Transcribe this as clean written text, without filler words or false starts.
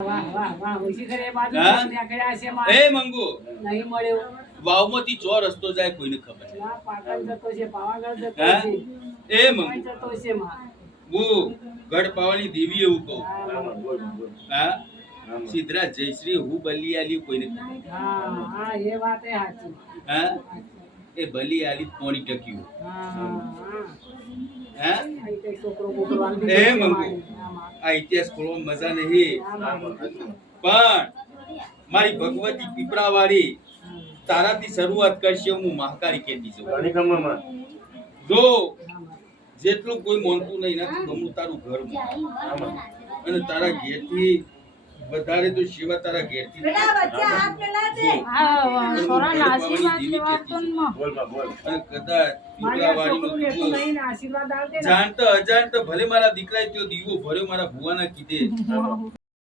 વાહ વાહ વાહ ઓછી કરે એ બાજુ હા? નીકળ્યા છે માં એ મંગુ નહીં મળ્યો વાવમાંથી ચો રસ્તો જાય કોઈને ખબર નહીં. ના પાટણ જતો છે પાવાગઢ જતો હા? છે એ કોઈ મંગુ જતો છે માં હું ગઢ પાવાની દેવી એવું કહું. હા હા સિદ્ધરાજ જયશ્રી હું બલી આલી કોઈને ખબર નહીં. હા હા એ વાત એ સાચી હા એ બલી આલી પોણી ટક્યું. હા હા હા આ કઈ છોકરો બોકરો આલી એ દીધો છે મંગુ મારી. હા, માં. આ ઇતિહાસ ખોલવામાં મજા નહીં. હા, માં. પણ મારી ભગવતી પીપળાવાળી તારાથી શરૂઆત કરશે હું મહાકાળી કહેતી છું. જો હા, માં. જેટલું કોઈ માનતું નહીં એનાથી ગમું તારું ઘર અને તારા ઘેરથી વધારે તો સેવા તારા ઘેરથી જો. હા સોરાના અને આશીર્વાદ દેવી લેવા કહેતી તો છું. અને કદાચ મારી આ પીપળાવાળીનો છોકરું લેતું દીવો નહીં ને આશીર્વાદ આલજે ને. જાણતા અજાણતા ભલે મારા દીકરાએ त्यो દીવો ભર્યો મારા ભુવાના કીધે